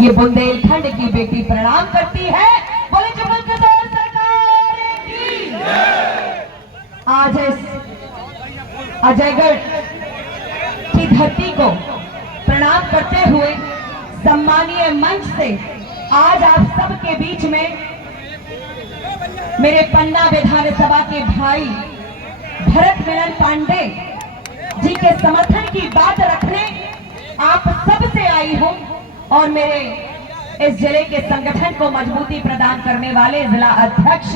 ये बुंदेलखंड की बेटी प्रणाम करती है। बोले जंगल के दौर सरकार की। आज इस अजयगढ़ की धरती को प्रणाम करते हुए सम्मानीय मंच से आज आप सबके बीच में मेरे पन्ना विधानसभा के भाई भरत मिलन पांडे जी के समर्थन की बात रखने आप सब से आई हूं और मेरे इस जिले के संगठन को मजबूती प्रदान करने वाले जिला अध्यक्ष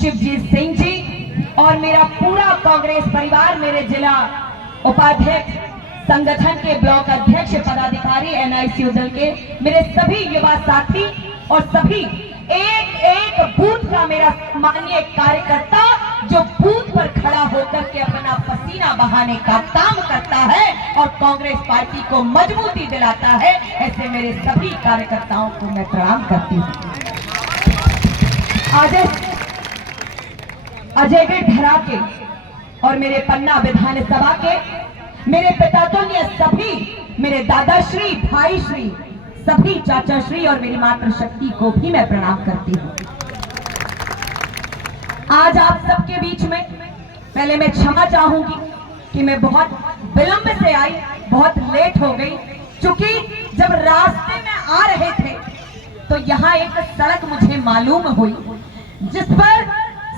शिवजीत सिंह जी और मेरा पूरा कांग्रेस परिवार, मेरे जिला उपाध्यक्ष, संगठन के ब्लॉक अध्यक्ष, पदाधिकारी, एनआईसी दल के मेरे सभी युवा साथी और सभी एक एक बूथ का मेरा माननीय कार्यकर्ता जो बूथ पर खड़ा होकर के अपना पसीना बहाने का काम करता है और कांग्रेस पार्टी को मजबूती दिलाता है, ऐसे मेरे सभी कार्यकर्ताओं को मैं प्रणाम करती हूँ। आज अजयगढ़ धरा के और मेरे पन्ना विधानसभा के मेरे पितातुल्य सभी मेरे दादाश्री, भाईश्री, सभी चाचाश्री और मेरी मातृशक्ति को भी मैं प्रणाम करती हूँ। आज आप सबके बीच में पहले मैं क्षमा चाहूंगी कि मैं बहुत विलंब से आई, बहुत लेट हो गई, क्योंकि जब रास्ते में आ रहे थे तो यहाँ एक सड़क मुझे मालूम हुई जिस पर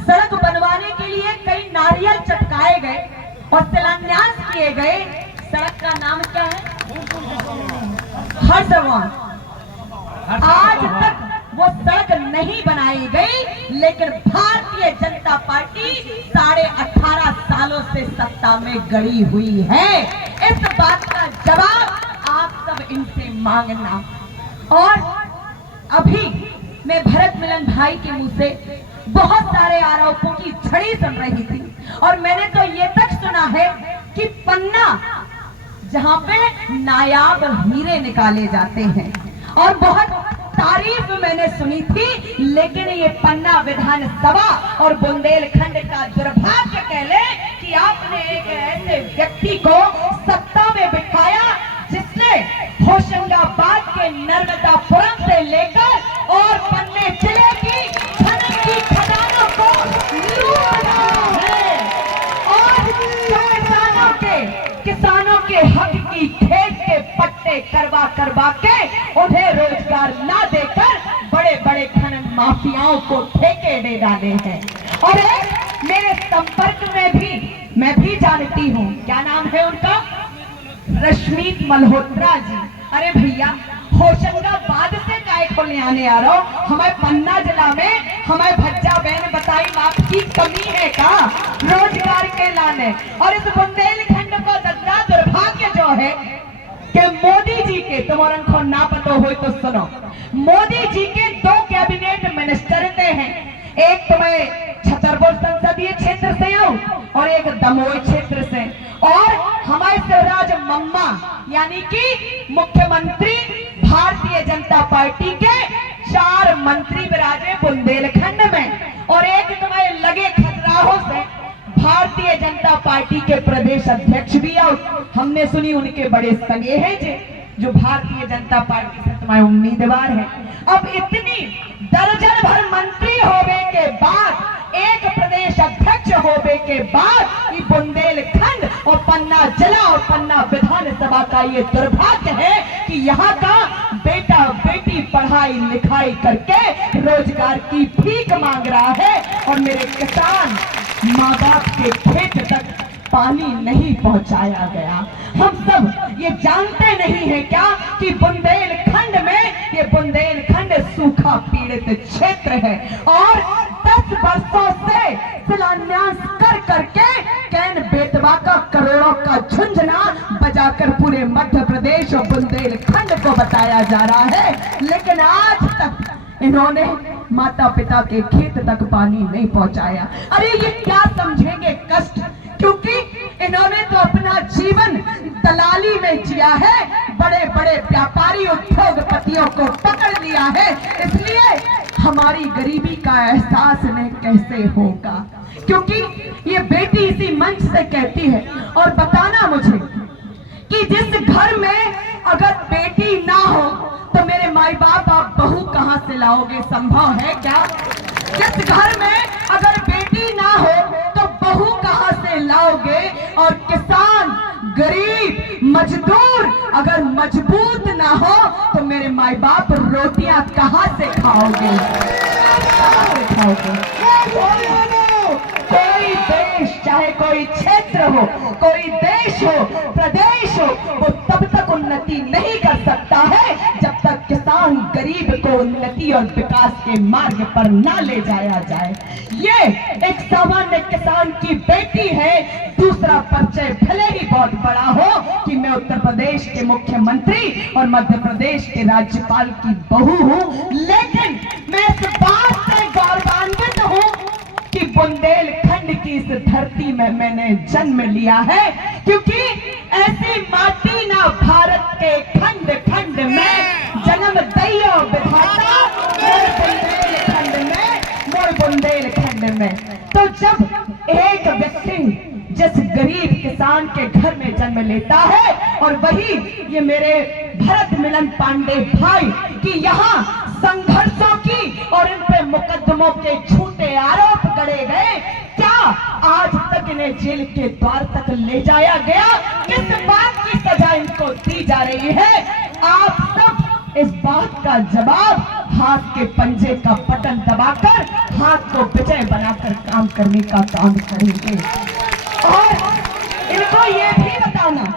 सड़क बनवाने के लिए कई नारियल चटकाए गए और शिलान्यास किए गए। सड़क का नाम क्या है? हर्षवान। आज तक वो सड़क नहीं बनाई गई, लेकिन भारतीय जनता पार्टी 18.5 सालों से सत्ता में गड़ी हुई है। इस बात का जवाब आप सब इनसे मांगना। और अभी मैं भरत मिलन भाई के मुंह से बहुत सारे आरोपों की झड़ी सुन रही थी और मैंने तो ये तक सुना है कि पन्ना जहां पे नायाब हीरे निकाले जाते हैं और बहुत तारीफ मैंने सुनी थी, लेकिन ये पन्ना विधानसभा और बुंदेलखंड का दुर्भाग्य कह ले कि आपने एक ऐसे व्यक्ति को सत्ता में बिठाया जिसने होशंगाबाद के नर्मदापुरम से लेकर और पन्ने जिले की खदानों को लूटा है और किसानों के हक की खेत के पट्टे करवा के उन्हें रोजगार ना देकर बड़े बड़े खनन माफियाओं को ठेके दे डाले हैं। और एक मेरे संपर्क में भी मैं भी जानती हूँ, क्या नाम है उनका? रश्मित मल्होत्रा जी। अरे भैया, होशंगाबाद से काय को ले आने आ रहा हो, हमारे पन्ना जिला में हमारे भज्जा बहन बताई आपकी कमी है का रोजगार के लाने। और इस बुंदेलखंड को दद्दा दुर्भाग्य जो है कि मोदी जी के, तुम्हारा को ना पता हो तो सुनो, मोदी जी के 2 कैबिनेट मिनिस्टर हैं। एक तो मैं छतरपुर संसदीय क्षेत्र से हूँ और एक दमोह क्षेत्र से, और हमारे शिवराज मम्मा यानी कि मुख्यमंत्री भारतीय जनता पार्टी के 4 मंत्री विराजे बुंदेलखंड में, और एक तुम्हारे लगे खजुराहो से भारतीय जनता पार्टी के प्रदेश अध्यक्ष भी आओ, हमने सुनी उनके बड़े सगे हैं जो भारतीय जनता पार्टी से तुम्हारे उम्मीदवार हैं। अब इतनी दर्जन भर मंत्री होने के बाद, एक प्रदेश अध्यक्ष होने के बाद, ये बुंदेलखंड और पन्ना जिला और पन्ना विधानसभा का ये दुर्भाग्य है कि यहाँ का बेटा बेटी पढ़ाई लिखाई करके रोजगार की भीख मांग रहा है और मेरे किसान माँ बाप के खेत तक पानी नहीं पहुंचाया गया। हम सब ये जानते नहीं है क्या कि बुंदेलखंड में, ये बुंदेलखंड सूखा पीड़ित क्षेत्र है और 10 वर्षों से शिलान्यास कर करके कैन बेतवा का करोड़ों का झुंझुना बजाकर पूरे मध्य प्रदेश और बुंदेलखंड को बताया जा रहा है, लेकिन आज तक इन्होंने माता पिता के खेत तक पानी नहीं पहुंचाया। अरे ये क्या समझेंगे कष्ट, क्योंकि इन्होंने तो अपना जीवन दलाली में जिया है, बड़े बड़े व्यापारी उद्योगपतियों को पकड़ लिया है, इसलिए हमारी गरीबी का एहसास इन्हें कैसे होगा। क्योंकि ये बेटी इसी मंच से कहती है, और बताना मुझे कि जिस घर में अगर बेटी ना हो तो मेरे माई बाप आप बहू कहाँ से लाओगे? संभव है क्या? जिस घर में अगर बेटी ना हो तो बहू कहाँ से लाओगे? और किसान, गरीब, मजदूर अगर मजबूत ना हो तो मेरे माई बाप रोटियां कहाँ से खाओगे? कोई देश, चाहे कोई क्षेत्र हो, कोई देश हो, प्रदेश हो, वो तब तक उन्नति नहीं कर सकता है जब तक किसान गरीब को उन्नति और विकास के मार्ग पर ना ले जाया जाए। ये एक सामान्य किसान की बेटी है। दूसरा परिचय भले ही बहुत बड़ा हो कि मैं उत्तर प्रदेश के मुख्यमंत्री और मध्य प्रदेश के राज्यपाल की बहू हूँ, लेकिन मैं इस बात से गौरवान्वित हूँ कि बुंदेलखंड की इस धरती में मैंने जन्म लिया है, क्योंकि ऐसी माटी ना भारत के खंड खंड में जन्म दैयो विधाता मोर बुंदेलखंड में। तो जब एक व्यक्ति जिस गरीब किसान के घर में जन्म लेता है, और वही ये मेरे भरत मिलन पांडे भाई की यहाँ संघर्षों की और इन पे मुकदमों के झूठे आरोप गढ़े गए, क्या आज तक इन्हें जेल के द्वार तक ले जाया गया? किस बात की सजा इनको दी जा रही है? आप सब इस बात का जवाब हाथ के पंजे का बटन दबाकर हाथ को विजय बनाकर काम करने का काम करेंगे। और इनको ये भी बताना,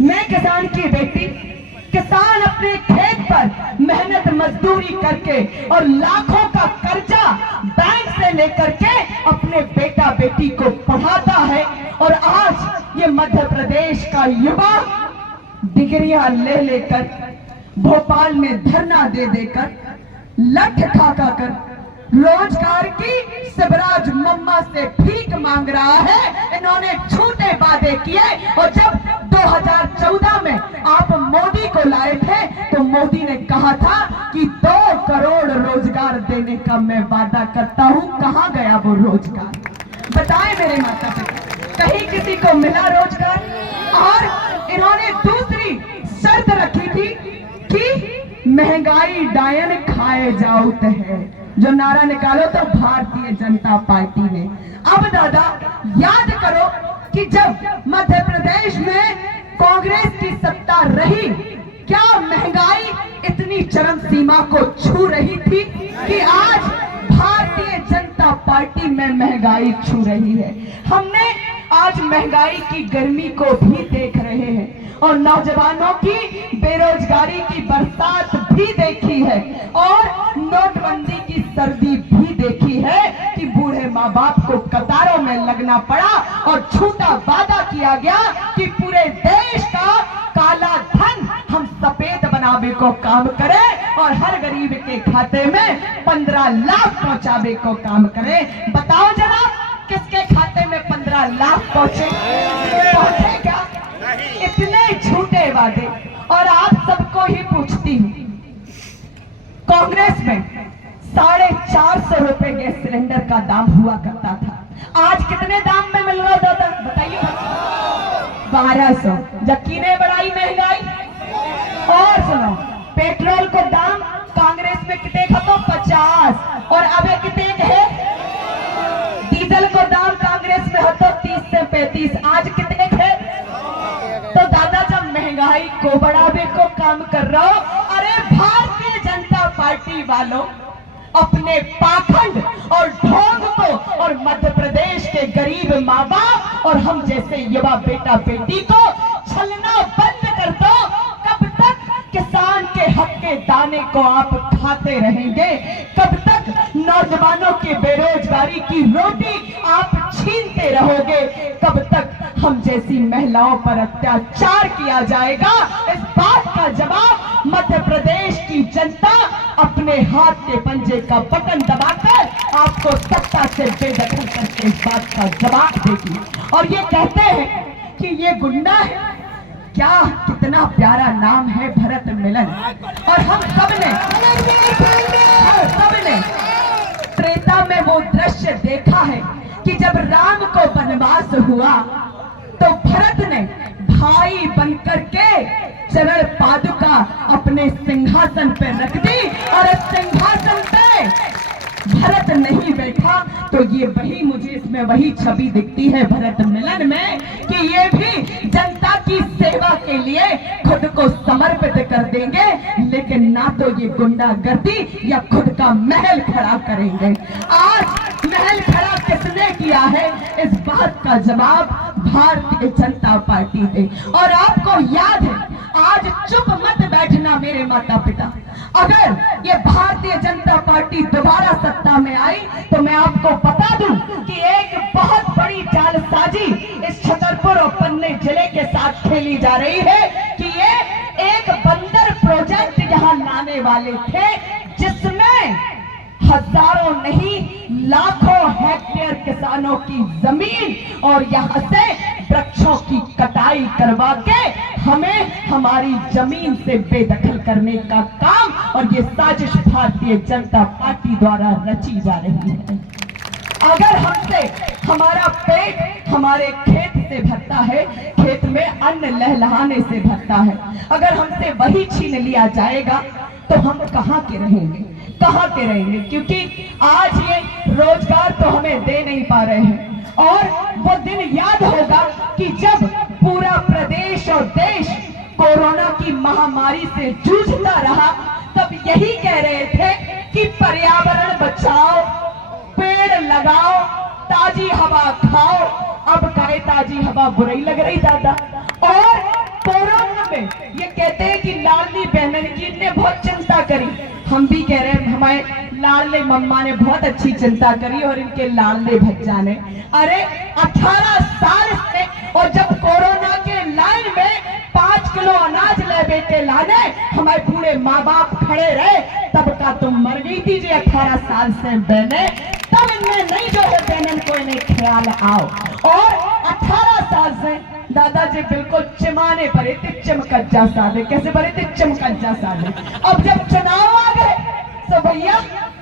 मैं किसान की बेटी, किसान अपने खेत पर मेहनत मजदूरी करके और लाखों का कर्जा बैंक से लेकर के अपने बेटा बेटी को पढ़ाता है, और आज ये मध्य प्रदेश का युवा डिग्रियां ले लेकर भोपाल में धरना दे देकर लठ खा कर रोजगार की शिवराज मम्मा से भीख मांग रहा है। इन्होंने झूठे वादे किए, और जब 2014 में आप मोदी को लाए थे तो मोदी ने कहा था कि 2 करोड़ रोजगार देने का मैं वादा करता हूं। कहां गया वो रोजगार? बताएं मेरे माता पिता, कहीं किसी को मिला रोजगार? और इन्होंने दूसरी शर्त रखी थी कि महंगाई डायन खाए जाओ है, जो नारा निकालो तो भारतीय जनता पार्टी ने। अब दादा याद करो कि जब मध्य प्रदेश में कांग्रेस की सत्ता रही, क्या महंगाई इतनी चरम सीमा को छू रही थी कि आज भारतीय जनता पार्टी में महंगाई छू रही है? हमने आज महंगाई की गर्मी को भी देख रहे हैं, और नौजवानों की बेरोजगारी की बरसात भी देखी है, और नोटबंदी की सर्दी भी देखी है कि बूढ़े माँ बाप को कतारों में लगना पड़ा, और झूठा वादा किया गया कि पूरे देश का काला धन हम सफेद बनावे को काम करें और हर गरीब के खाते में 15 लाख पहुंचावे को काम करें। बताओ जरा, किसके खाते में 15 लाख पहुंचे क्या? इतने झूठे वादे। और आप सबको ही पूछती हूँ, कांग्रेस में 450 रुपए गैस सिलेंडर का दाम हुआ करता था, आज कितने दाम में मिल रहा था बताइए? 1200। यकीने बढ़ाई महंगाई। और सुनो, पेट्रोल को दाम कांग्रेस में कितने का? तो 50, और अब कितने है? डीजल को दाम कांग्रेस में हो तो 30 से 35, आज कितने है? तो दादा जब महंगाई को बढ़ावे को काम कर रहा हो, अरे भारतीय जनता पार्टी वालों अपने पाखंड और ढोंग को और मध्य प्रदेश के गरीब माँ बाप और हम जैसे युवा बेटा बेटी को छलना बंद कर दो। कब तक किसान के हक के दाने को आप खाते रहेंगे? कब तक नौजवानों की बेरोजगारी की रोटी आप छीनते रहोगे? कब तक हम जैसी महिलाओं पर अत्याचार किया जाएगा? इस बात का जवाब मध्य प्रदेश की जनता अपने हाथ के पंजे का बटन दबाकर आपको सत्ता से बेदखल करके इस बात का जवाब देगी। और ये कहते हैं कि ये गुंडा है, क्या कितना प्यारा नाम है भरत मिलन। और हम सबने त्रेता में वो दृश्य देखा है कि जब राम को वनवास हुआ तो भरत ने भाई बनकर के चरण पादुका अपने सिंहासन पे रख दी और इस सिंहासन पे भरत नहीं बैठा, तो ये वही मुझे इसमें वही छवि दिखती है भरत मिलन में कि ये भी जनता की सेवा के लिए खुद को समर्पित कर देंगे, लेकिन ना तो ये गुंडागर्दी या खुद का महल खड़ा करेंगे। आज महल खड़ा किसने किया है, इस बात का जवाब भारतीय जनता पार्टी दे। और आपको याद है, आज चुप मत बैठना मेरे माता पिता, अगर ये भारतीय जनता पार्टी दोबारा सत्ता में आई तो मैं आपको बता दूं कि एक बहुत बड़ी जालसाजी इस छतरपुर और पन्ने जिले के साथ खेली जा रही है कि ये एक बंदर प्रोजेक्ट यहाँ लाने वाले थे, जिसमें हजारों नहीं लाखों हेक्टेयर किसानों की जमीन और यहाँ से वृक्षों की कटाई करवा के हमें हमारी जमीन से बेदखल करने का काम और ये साजिश भारतीय जनता पार्टी द्वारा रची जा रही है। अगर हमसे हमारा पेट हमारे खेत से भरता है, खेत में अन्न लहलहाने से भरता है, अगर हमसे वही छीन लिया जाएगा तो हम कहाँ के रहेंगे, कहाँ के रहेंगे? क्योंकि आज ये रोजगार तो हमें दे नहीं पा रहे हैं और वो दिन याद होगा कि जब पूरा प्रदेश और देश कोरोना की महामारी से जूझता रहा, तब यही कह रहे थे कि पर्यावरण बचाओ, पेड़ लगाओ, ताजी हवा खाओ। अब कहे ताजी हवा बुरी लग रही दादा। और कोरोना में ये कहते हैं कि लाडली बहन जी ने बहुत चिंता करी, हम भी कह रहे हैं हमारे लाडले मम्मा ने बहुत अच्छी चिंता करी और इनके लाडले भज्जा ने। अरे 18 साल से, और जब कोरोना के लाइन में 5 किलो अनाज ले बेटे लाने हमारे पूरे माँ बाप खड़े रहे, तब का तुम मर गई थी जो 18 साल से बहने, तब इनमें नहीं जो है बहनन को इन्हें ख्याल आओ। और 18 साल से दादाजी बिल्कुल चिमाने पड़े थे, चिमकज्जा साधे, कैसे पड़े थे, चिमकज्जा साधे। अब जब चुनाव आ गए तो भैया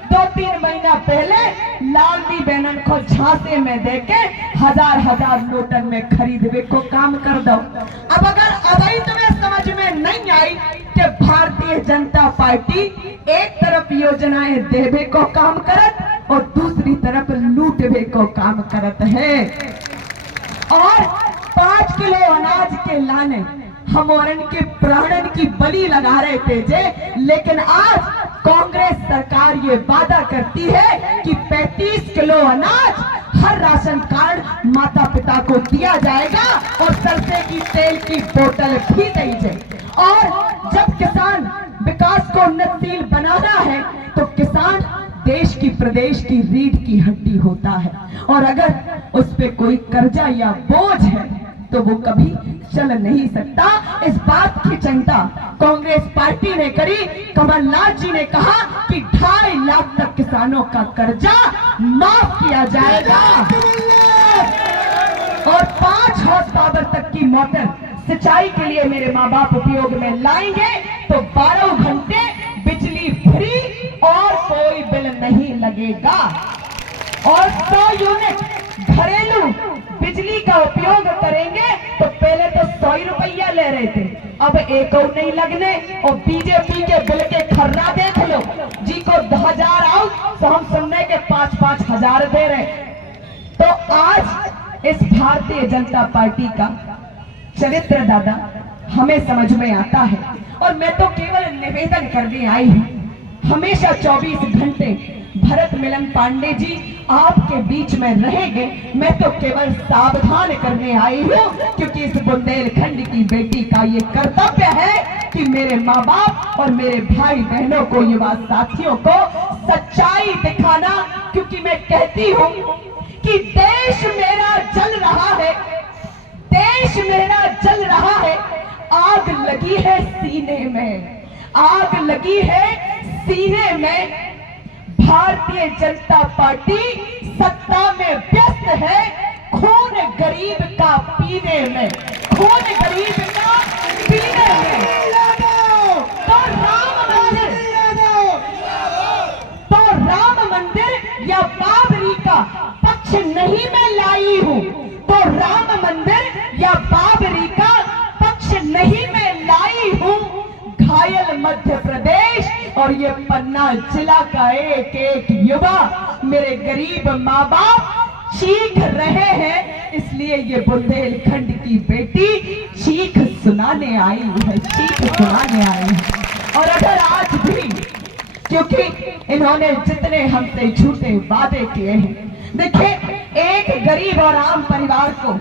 2-3 महीना पहले लाडली बहनन को झांसे में देके हजार नोटन में खरीदने को काम कर दो। अब अगर अभी तुम्हें समझ में नहीं आई कि भारतीय जनता पार्टी एक तरफ योजनाएं देवे को काम करत और दूसरी तरफ लूटवे को काम करत है, और 5 किलो अनाज के लाने हम और इनके प्राणन की बलि लगा रहे थे जे, लेकिन आज कांग्रेस सरकार ये वादा करती है कि 35 किलो अनाज हर राशन कार्ड माता पिता को दिया जाएगा और सरसों की तेल की बोतल भी दी जाए। और जब किसान विकास को उन्नतशील बनाना है तो किसान देश की प्रदेश की रीढ़ की हड्डी होता है, और अगर उस पे कोई कर्जा या बोझ है तो वो कभी चल नहीं सकता। इस बात की चिंता कांग्रेस पार्टी ने करी। कमलनाथ जी ने कहा कि 2.5 लाख तक किसानों का कर्जा माफ किया जाएगा और 5 हॉर्स पावर तक की मोटर सिंचाई के लिए मेरे माँ बाप उपयोग में लाएंगे, तो 12 घंटे बिजली फ्री और कोई बिल नहीं लगेगा। और 100 यूनिट घरेलू बिजली का उपयोग करेंगे तो पहले तो 100 रुपया ले रहे थे, अब एक और नहीं लगने। और बीजेपी के बिल के खर्रा देख लो जी को 1000 आओ तो हम सुनने के 5-5 हजार दे रहे। तो आज इस भारतीय जनता पार्टी का चरित्र दादा हमें समझ में आता है, और मैं तो केवल निवेदन करने आई हूँ। हमेशा 24 घंटे भरत मिलन पांडे जी आपके बीच में रहेंगे, मैं तो केवल सावधान करने आई हूँ, क्योंकि इस बुंदेलखंड की बेटी का ये कर्तव्य है कि मेरे माँ बाप और मेरे भाई बहनों को, युवा साथियों को सच्चाई दिखाना। क्योंकि मैं कहती हूँ कि देश मेरा जल रहा है, देश मेरा जल रहा है, आग लगी है सीने में, आग लगी है सीने में। भारतीय जनता पार्टी सत्ता में व्यस्त है खून गरीब का पीने में, खून गरीब का पीने में। तो राम मंदिर या बाबरी का पक्ष नहीं मैं लाई हूँ, तो राम मंदिर या बाबरी का पक्ष नहीं मैं लाई हूँ। मध्य प्रदेश और ये पन्ना जिला का एक एक युवा, मेरे गरीब माँ बाप चीख रहे हैं, इसलिए ये बुंदेलखंड की बेटी चीख सुनाने आई है, चीख सुनाने आई है। और अगर आज भी, क्योंकि इन्होंने जितने हमसे झूठे वादे किए हैं, देखिए एक गरीब और आम परिवार को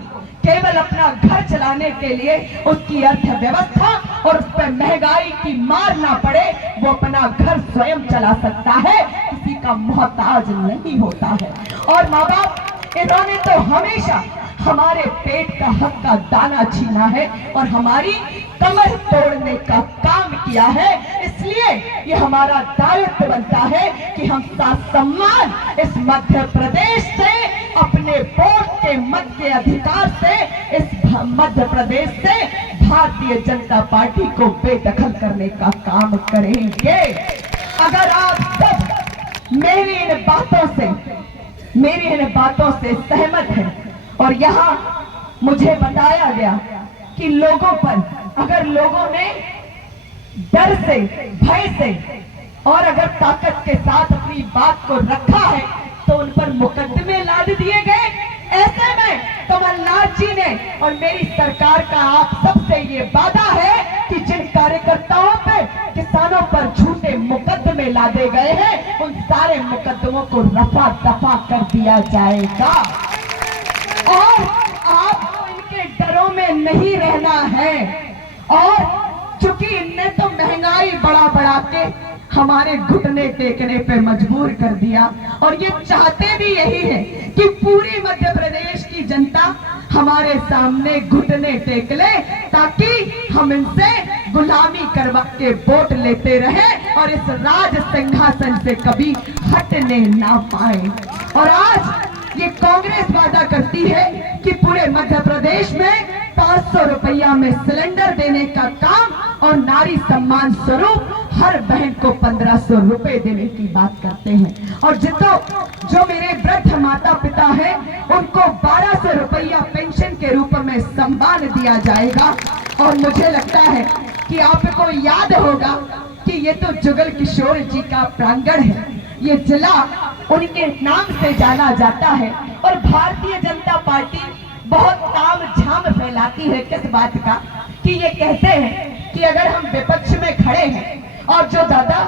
केवल अपना घर चलाने के लिए उसकी अर्थव्यवस्था और उस पर महंगाई की मार ना पड़े, वो अपना घर स्वयं चला सकता है, किसी का मोहताज नहीं होता है। और माँ बाप इन्होंने तो हमेशा हमारे पेट का हक का दाना छीना है और हमारी कमर तोड़ने का काम किया है। इसलिए ये हमारा दायित्व बनता है कि हम सम्मान इस मध्य प्रदेश से, अपने वोट के मत के अधिकार से, इस मध्य प्रदेश से भारतीय जनता पार्टी को बेदखल करने का काम करेंगे। अगर आप सब मेरी इन बातों से सहमत हैं और यहाँ मुझे बताया गया कि लोगों पर, अगर लोगों ने डर से, भय से और अगर ताकत के साथ अपनी बात को रखा है तो उन पर मुकदमे लाद दिए गए। ऐसे में कमलनाथ जी ने और मेरी सरकार का आप सबसे ये वादा है कि जिन कार्यकर्ताओं पे, किसानों पर झूठे मुकदमे लादे गए हैं, उन सारे मुकदमों को रफा दफा कर दिया जाएगा। और आपको इनके डरों में नहीं रहना है। और चूंकि इनने तो महंगाई बढ़ा के हमारे घुटने टेकने पे मजबूर कर दिया, और ये चाहते भी यही है कि पूरी मध्य प्रदेश की जनता हमारे सामने घुटने टेक ले, ताकि हम इनसे गुलामी करवा के वोट लेते रहे और इस राज सिंहासन से कभी हटने ना पाए। और आज ये कांग्रेस वादा करती है कि पूरे मध्य प्रदेश में 500 रुपया में सिलेंडर देने का काम और नारी सम्मान स्वरूप हर बहन को 1500 रुपए देने की बात करते हैं। और जो मेरे वृद्ध माता पिता हैं उनको 1200 रुपया पेंशन के रूप में सम्मान दिया जाएगा। और मुझे लगता है कि आपको याद होगा कि ये तो जुगल किशोर जी का प्रांगण है, ये जिला उनके नाम से जाना जाता है। और भारतीय जनता पार्टी बहुत ताम झाम फैलाती है किस बात का, कि ये कहते हैं कि अगर हम विपक्ष में खड़े हैं और जो दादा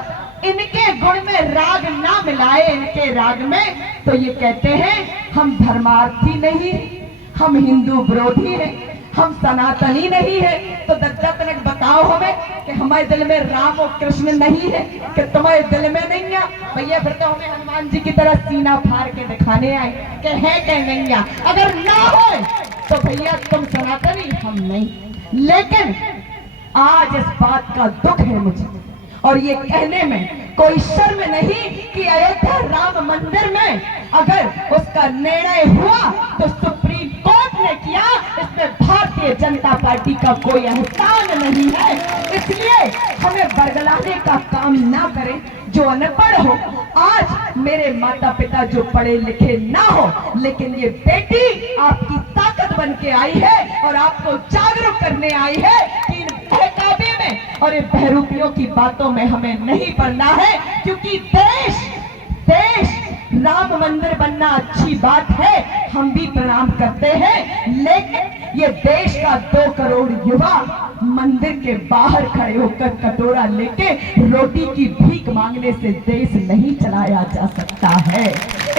इनके गुण में राग ना मिलाए इनके राग में, तो ये कहते हैं हम धर्मार्थी नहीं, हम हिंदू विरोधी हैं, हम सनातनी नहीं है। तो दद्दा तनक बताओ हमें कि हमारे दिल में राम और कृष्ण नहीं है कि तुम्हारे दिल में नहीं है भैया, फिर तो हमें हनुमान जी की तरह सीना फाड़ के दिखाने आए कि है कि नहीं है। अगर ना हो तो भैया तुम सनातनी, हम नहीं। लेकिन आज इस बात का दुख है मुझे, और ये कहने में कोई शर्म नहीं कि अयोध्या राम मंदिर में अगर उसका निर्णय हुआ तो सुप्रीम कोर्ट ने किया, इसमें भारतीय जनता पार्टी का कोई एहसान नहीं है। इसलिए हमें बरगलाने का काम ना करें जो अनपढ़ हो। आज मेरे माता पिता जो पढ़े लिखे ना हो, लेकिन ये बेटी आपकी ताकत बन के आई है और आपको जागरूक करने आई है कि इन बहकावे में और इन बहरूपियों की बातों में हमें नहीं पड़ना है। क्योंकि देश राम मंदिर बनना अच्छी बात है, हम भी प्रणाम करते हैं, लेकिन ये देश का 2 करोड़ युवा मंदिर के बाहर खड़े होकर कटोरा लेके रोटी की भीख मांगने से देश नहीं चलाया जा सकता है।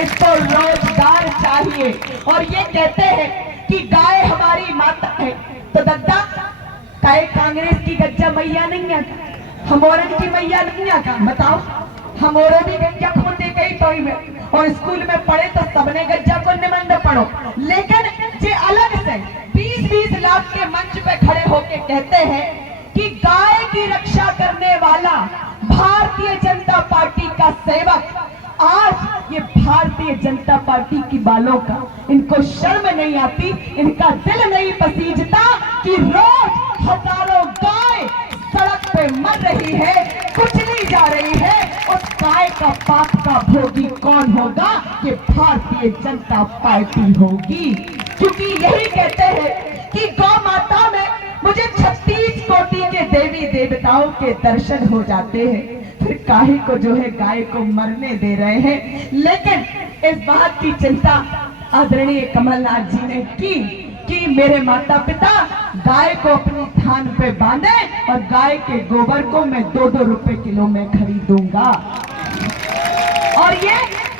इसको रोजगार चाहिए। और ये कहते हैं कि गाय हमारी माता है, तो दद्दा गाय कांग्रेस की गज्जा मैया नहीं है, हमोरन की मैया नहीं है का बताओ। हमोरो भी गज्जा खोते कई टोई में, और स्कूल में पढ़े तो सबने गज्जा को निबंध पढ़ो। लेकिन ये अलग से 20-20 लाख के मंच पे खड़े होके कहते हैं कि गाय की रक्षा करने वाला भारतीय जनता पार्टी का सेवक, आज ये भारतीय जनता पार्टी की बालों का इनको शर्म नहीं आती, इनका दिल नहीं पसीजता कि रोज हजारों गाय सड़क पे मर रही है, कुचली जा रही है। उस गाय का पाप का भोगी कौन होगा? ये भारतीय जनता पार्टी होगी। क्योंकि यही कहते हैं कि गौ माता में मुझे 36 कोटि के देवी देवी देवताओं के दर्शन हो जाते हैं, फिर काहे को जो है गाय को मरने दे रहे हैं। लेकिन इस बात की चिंता आदरणीय कमलनाथ जी ने की कि मेरे माता पिता गाय को अपनी थान पे बांधे और गाय के गोबर को मैं 2-2 रुपए किलो में खरीदूंगा। और ये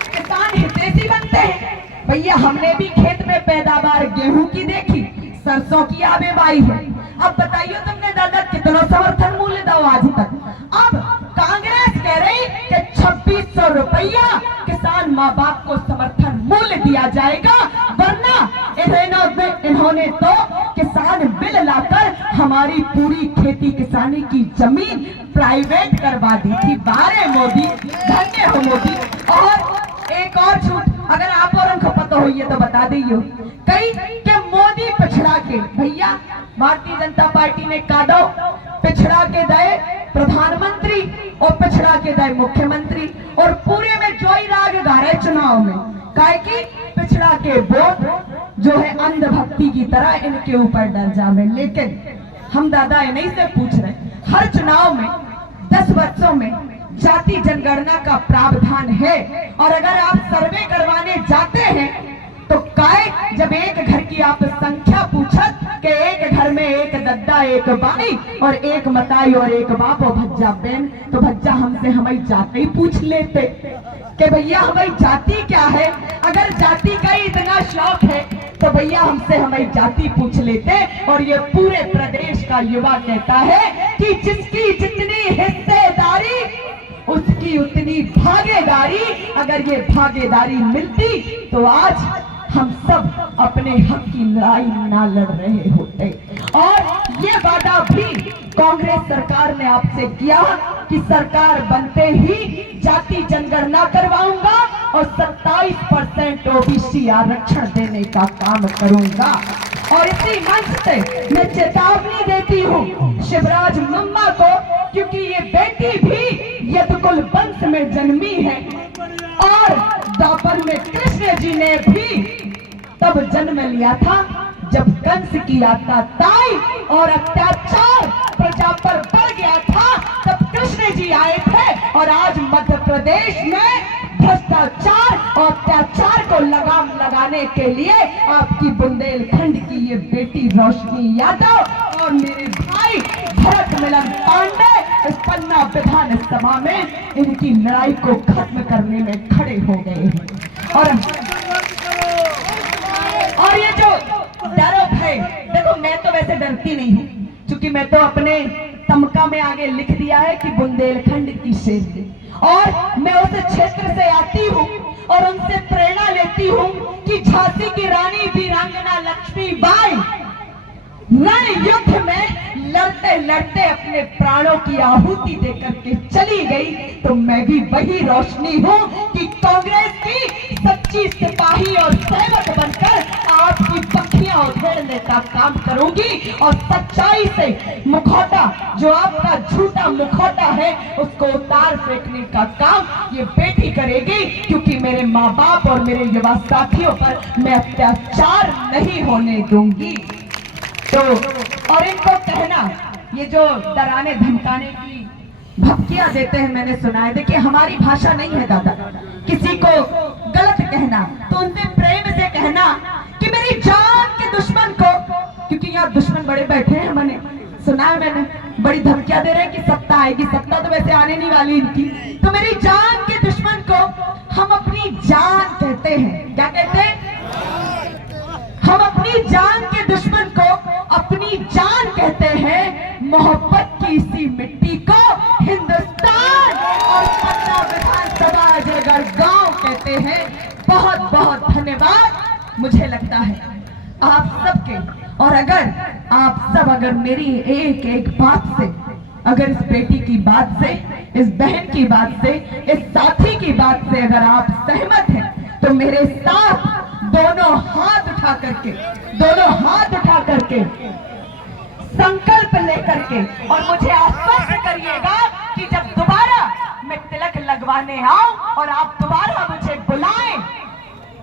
किसान हितैषी बनते हैं। भैया हमने भी खेत में पैदावार गेहूं की देखी, सरसों की आबेबाई है। अब बताइए तुमने दादा कितना समर्थन मूल्य दो आज तक। अब कांग्रेस कह रही कि 2600 रुपया किसान माँ बाप को समर्थन मूल्य दिया जाएगा, वरना इन्होंने तो किसान बिल लाकर हमारी पूरी खेती किसानी की जमीन प्राइवेट करवा दी थी। बारे मोदी, धन्य हो मोदी। और एक और झूठ अगर आप और को पता हो ये तो बता दीजिए, कई के मोदी पिछड़ा के, भैया भारतीय जनता पार्टी ने कादो पिछड़ा के दे प्रधानमंत्री और पिछड़ा के दे मुख्यमंत्री, और पूरे में जोई राग गा रहे चुनाव में, काहे की पिछड़ा के वोट जो है अंधभक्ति की तरह इनके ऊपर डर जावे। लेकिन हम दादा इन्हीं से पूछ रहे, हर चुनाव में 10 वर्षों में जाति जनगणना का प्रावधान है, और अगर आप सर्वे करवाने जाते हैं तो काय जब एक घर की आप संख्या पूछत कि एक घर में एक दद्दा एक बाई और एक मताई और एक बाप और भज्जा बहन, तो भज्जा हमसे हमारी जाति ही पूछ लेते कि भैया हमारी जाति क्या है। अगर जाति का ही इतना शौक है तो भैया हमसे हमारी जाति पूछ लेते। और ये पूरे प्रदेश का युवा कहता है कि जिसकी जितनी हिस्सेदारी उसकी उतनी भागीदारी। अगर ये भागीदारी मिलती तो आज हम सब अपने हक की लड़ाई ना लड़ रहे होते। और ये वादा भी कांग्रेस सरकार ने आपसे किया कि सरकार बनते ही जाति जनगणना करवाऊंगा और 27% ओबीसी आरक्षण देने का काम करूंगा। और इसी मंच से मैं चेतावनी देती हूँ शिवराज मम्मा को, क्योंकि ये बेटी भी यदुकुल वंश में जन्मी है और द्वापर में कृष्ण जी ने भी तब जन्म लिया था जब कंस की अत्याचार और अत्याचार प्रजा पर बढ़ गया था, तब कृष्ण जी आए थे। और आज मध्य प्रदेश में भ्रष्टाचार और अत्याचार को लगाम लगाने के लिए आपकी बुंदेलखंड की ये बेटी रोशनी यादव और मेरे भाई भरत मिलन पांडे इस पन्ना विधान सभा में इनकी लड़ाई को खत्म करने में खड़े हो गए हैं। और ये जो डर है, देखो मैं तो वैसे डरती नहीं हूँ, क्योंकि मैं तो अपने तमका में आगे लिख दिया है कि बुंदेलखंड की शेर, और मैं उस क्षेत्र से आती हूँ और उनसे प्रेरणा लेती हूँ कि झांसी की रानी वीरांगना लक्ष्मीबाई रण युद्ध में लड़ते लड़ते अपने प्राणों की आहुति देकर के चली गई। तो मैं भी वही रोशनी हूँ कि कांग्रेस की सच्ची सिपाही और सेवक बनकर आपकी पखियां उधेड़ने का काम करूंगी, और सच्चाई से मुखौटा जो आपका झूठा मुखौटा है उसको उतार फेंकने का काम ये बेटी करेगी। क्योंकि मेरे माँ बाप और मेरे युवा साथियों पर मैं अत्याचार नहीं होने दूंगी। तो और इनको कहना, ये जो डराने धमकाने की धमकियां देते हैं मैंने सुना है, देखिए हमारी भाषा नहीं है दादा किसी को गलत कहना, तो उनसे प्रेम से कहना कि मेरी जान के दुश्मन को, क्योंकि यहाँ दुश्मन बड़े बैठे हैं, मैंने सुना है, मैंने बड़ी धमकियां दे रहे हैं कि सत्ता आएगी, सत्ता तो वैसे आने नहीं वाली इनकी। तो मेरी जान के दुश्मन को हम अपनी जान कहते हैं। क्या कहते हैं? हम अपनी जान के दुश्मन को अपनी जान कहते हैं। मोहब्बत की इसी मिट्टी को हिंदुस्तान और पन्ना विधानसभा अजयगढ़ गांव कहते हैं। बहुत बहुत धन्यवाद। मुझे लगता है आप सबके, और अगर आप सब अगर मेरी एक एक बात से, अगर इस बेटी की बात से, इस बहन की बात से, इस साथी की बात से अगर आप सहमत हैं तो मेरे साथ दोनों हाथ उठा करके संकल्प लेकर के और मुझे आश्वस्त करिएगा कि जब दोबारा मैं तिलक लगवाने आऊं और आप दोबारा मुझे बुलाएं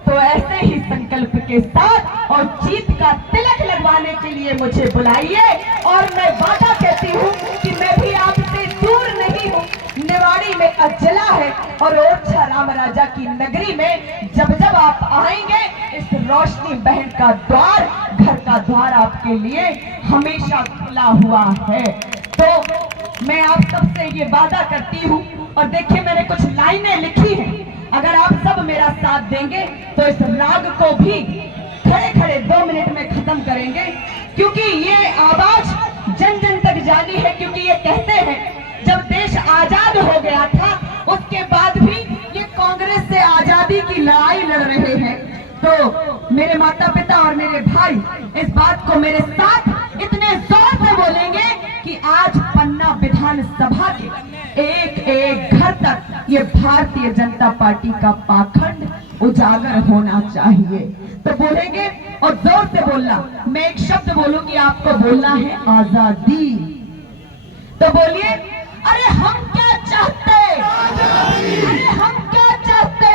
तो तो ऐसे ही संकल्प के साथ और जीत का तिलक लगवाने के लिए मुझे बुलाइए। और मैं वादा कहती हूँ कि मैं भी आपसे दूर नहीं हूँ। निवाड़ी में अजला है और ओरछा राम राजा की नगरी में जब जब आप आएंगे, इस रोशनी बहन का द्वार, घर का द्वार आपके लिए हमेशा खुला हुआ है। तो मैं आप सबसे ये वादा करती हूँ। और देखिए, मैंने कुछ लाइनें लिखी हैं, अगर आप सब मेरा साथ देंगे तो इस राग को भी खड़े खड़े 2 मिनट में खत्म करेंगे, क्योंकि ये आवाज जन जन तक जानी है। क्योंकि ये कहते हैं जब देश आजाद हो गया था, उसके बाद भी ये कांग्रेस से आजादी की लड़ाई लड़ रहे हैं। तो मेरे माता पिता और मेरे भाई इस बात को मेरे साथ इतने जोर से बोलेंगे कि आज पन्ना विधानसभा के एक एक घर तक ये भारतीय जनता पार्टी का पाखंड उजागर होना चाहिए। तो बोलेंगे और जोर से बोलना। मैं एक शब्द बोलूंगी, आपको बोलना है आजादी। तो बोलिए, अरे हम क्या चाहते, अरे हम क्या चाहते,